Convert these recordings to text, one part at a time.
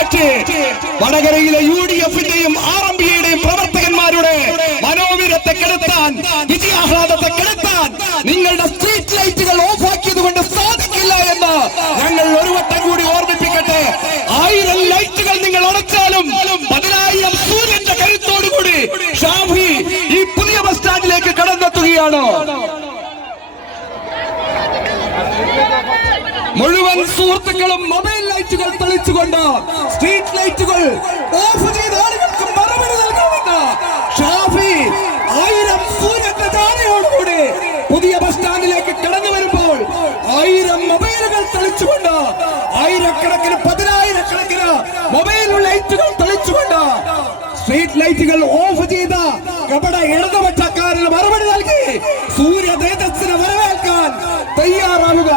കാറ്റ് വടകരയിലെ UDF-ന്റെയും RMPയുടെയും പ്രവർത്തകന്മാരുടെ മനോവീര്യത്തെ കെടുത്താൻ, വിജയാഹ്ലാദത്തെ കെടുത്താൻ നിങ്ങളുടെ സ്ട്രീറ്റ് ലൈറ്റുകൾ ഓഫാക്കിയത് കൊണ്ട് സാധിക്കില്ല എന്ന് ഞങ്ങൾ ഒരു വട്ടം കൂടി ഓർമ്മിപ്പിക്കട്ടെ. 1000 ലൈറ്റുകൾ നിങ്ങൾ അടച്ചാലും 10,000 സൂര്യന്റെ കരുത്തോടുകൂടി ഷാഫി ഈ പുതിയ ബസ് സ്റ്റാൻഡിലേക്ക് കടന്നെത്തുകയാണ്. മുഴുവൻ സുഹൃത്തുക്കളും മൊബൈൽ ലൈറ്റുകൾ തെളിച്ചുകൊണ്ട് സ്ട്രീറ്റ് ലൈറ്റുകൾ ഓഫ് ചെയ്ത ആളുകൾക്ക് മറുപടി നൽകാമെന്ന് ഷാഫി 1000 സൂര്യന്റെ ജാലയോടുകൂടി പുതിയ ബസ് സ്റ്റാൻഡിലേക്ക് കടന്നു വരുമ്പോൾ 1000 മൊബൈലുകൾ തെളിച്ചുകൊണ്ട്, ആയിരക്കണക്കിന് 10,000-കണക്കിന് മൊബൈൽ ലൈറ്റുകൾ തെളിച്ചുകൊണ്ട് സ്ട്രീറ്റ് ലൈറ്റുകൾ ഓഫ് ചെയ്ത കപട ഇടതുപക്ഷക്കാരന് മറുപടി നൽകി സൂര്യ തേജസ്സിനെ വരവേൽക്കാൻ തയ്യാറാവുക.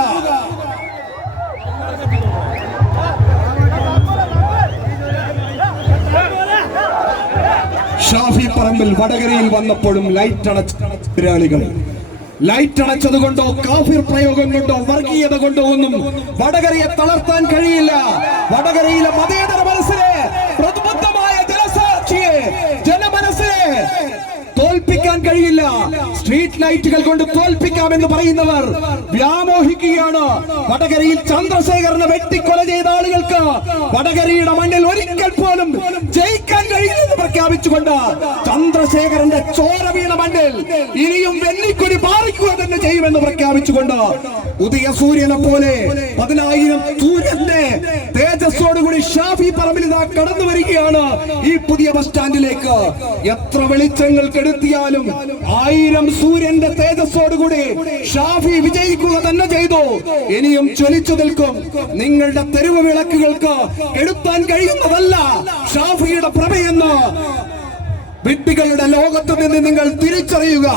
ഷാഫി പറമ്പിൽ വടകരയിൽ വന്നപ്പോഴും ലൈറ്റ് അണച്ചതുകൊണ്ടോ കാഫിർ പ്രയോഗം കൊണ്ടോ വർഗീയത കൊണ്ടോ ഒന്നും വടകരയെ തളർത്താൻ കഴിയില്ല. വടകരയിലെ മതേതര മനസ്സിനെ, പ്രതിബദ്ധമായ ജനസാക്ഷിയെ, ജനമനസ്സിനെ തോൽപ്പിക്കാൻ കഴിയില്ല. സ്ട്രീറ്റ് ലൈറ്റുകൾ കൊണ്ട് തോൽപ്പിക്കാമെന്ന് പറയുന്നവർ വ്യാമോഹിക്കുകയാണ്. വടകരയിൽ ചന്ദ്രശേഖരനെ വെട്ടിക്കൊല ചെയ്ത ആളുകൾക്ക് വടകരയുടെ മണ്ണിൽ ഒരിക്കൽ പോലും ജയിക്കാൻ കഴിയില്ലെന്ന് പ്രഖ്യാപിച്ചുകൊണ്ട് ചന്ദ്രശേഖരന്റെ ചോര വീണ മണ്ണിൽ ഇനിയും വെള്ളിക്കൊടി പാറിക്കുക തന്നെ ചെയ്യുമെന്ന് പ്രഖ്യാപിച്ചുകൊണ്ട് ഉദയ സൂര്യനെ പോലെ 10,000 സൂര്യന്റെ തേജസ്സോടുകൂടി ഷാഫി പറമ്പിൽ ഇതാ കടന്നു വരികയാണ് ഈ പുതിയ ബസ് സ്റ്റാൻഡിലേക്ക്. എത്ര വെളിച്ചങ്ങൾ കെടുത്തിയാലും 1000 സൂര്യന്റെ തേജസ്സോടുകൂടി ഷാഫി വിജയിക്കുക തന്നെ ചെയ്തു. ഇനിയും ജ്വലിച്ചു നിൽക്കും. നിങ്ങളുടെ തെരുവ് വിളക്കുകൾക്ക് കെടുത്താൻ കഴിയുന്നതല്ല ഷാഫിയുടെ പ്രഭയെന്ന് വിഡ്ഢികളുടെ ലോകത്ത് നിന്ന് നിങ്ങൾ തിരിച്ചറിയുക.